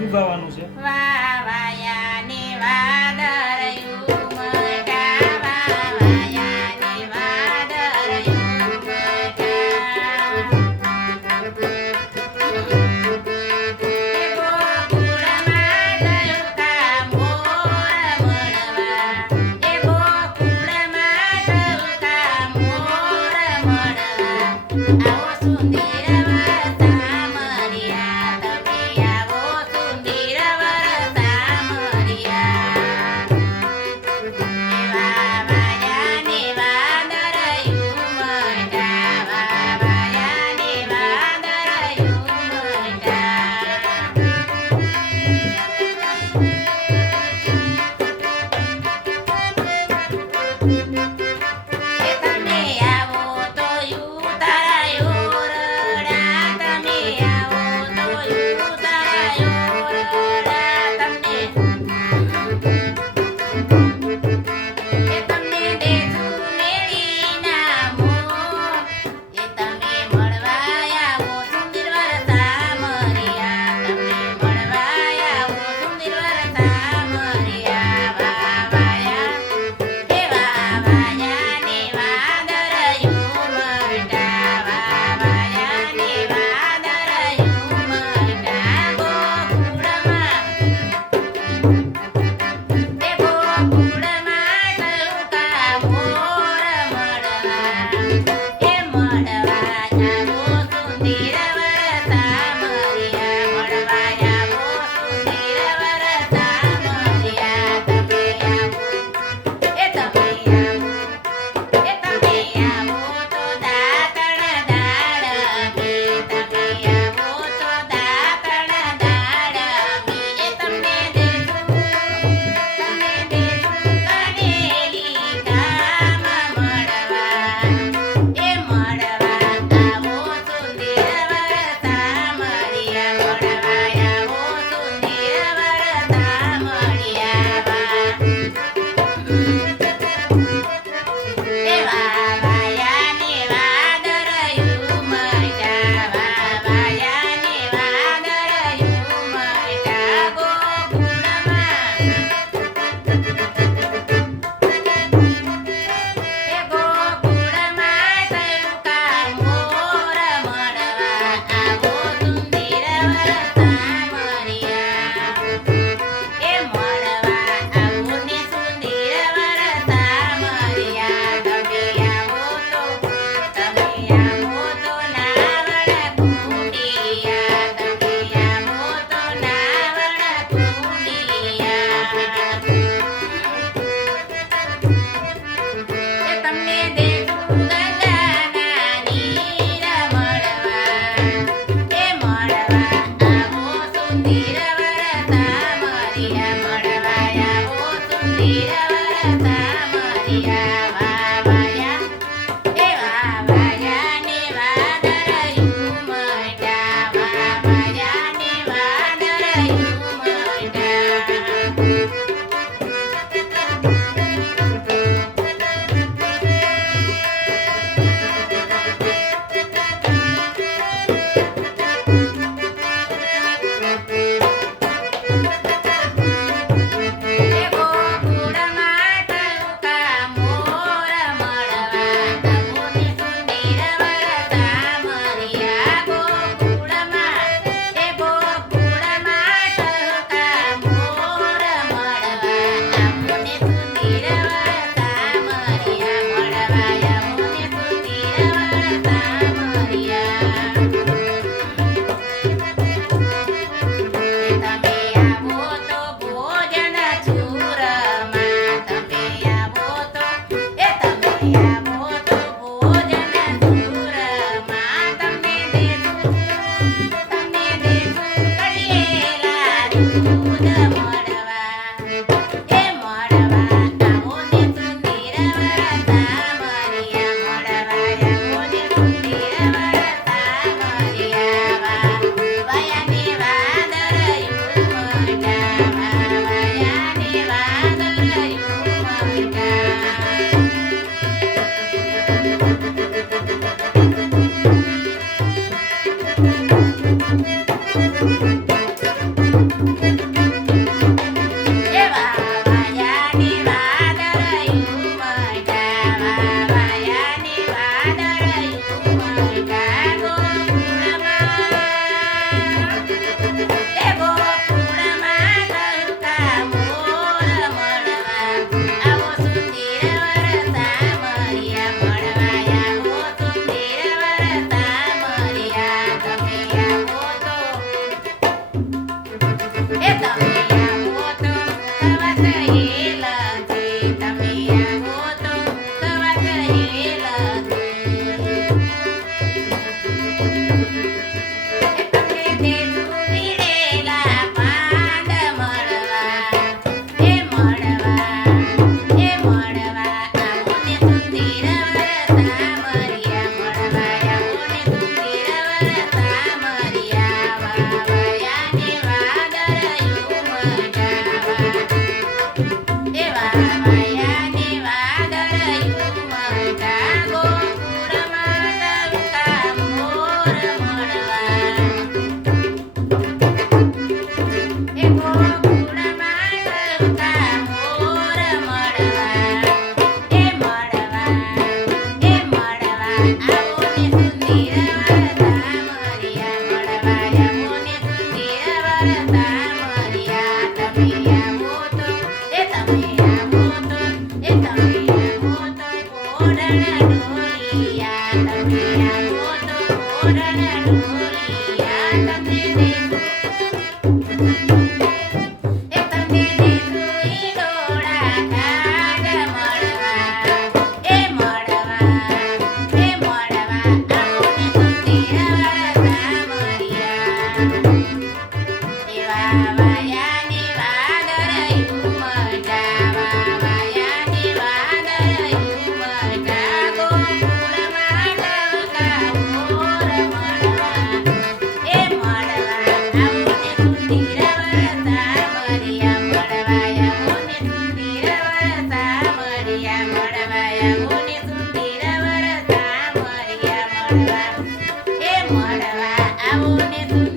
શું ગાવાનું છે? વાવાયા ને વાદળયું મટા વાવાયા ને વાદળયું મટા એ વાવાયાની વાદળયું મરતા વાવાયાની વાદળયું મરતા ગોકુળમાં એ ગોકુળમાં ગરુકા મોર મળવા આવો સુંદર વરસા મરિયા મળવા આવો સુંદર વરસા મરિયા તમે આવો તો એ તમે આવો તો કવત હેલતી તમે આવો તો કવત હેલતી એ તમને દેશું વીડેલા પાંદ મળવા એ મળવા આવો ને સુંદર વરસા મરિયા મળવા આવો ને સુંદર વરસા મરિયા વાવાયાને વાદળયું મરજાવા એ વાવાયાને વાદળયું મરજા ગોકુળમાં ગરુકા મોર મળવા એ ગોકુળમાં ગરુકા મોર મળવા એ મળવા આવો ને સુંદર વરસા મરિયા મળવા આવો ને સુંદર વરસા મરિયા તમે આવો તો એ તમે આવો તો એ તમે આવો તો કોડણ ડોલિયા તમે આવો તો કોડણ ડોલિયા તમને દેશું એ તમને દેશું ઈડોળા કાગ મળવા એ મળવા આવો ને સુંદર વરસા મરિયા એ વાવાયાને વાદળયું મરજા વાવાયાને વાદળયું મરજા ગોકુળમાં ગરુકા મોર મળવા એ મળવા આવો ને સુંદર વરસા મરિયા મળવા આવો ને સુંદર વરસા મરિયા મળવા આવો ને સુંદર વરસા મરિયા મળવા એ મળવા આવો ને સુંદર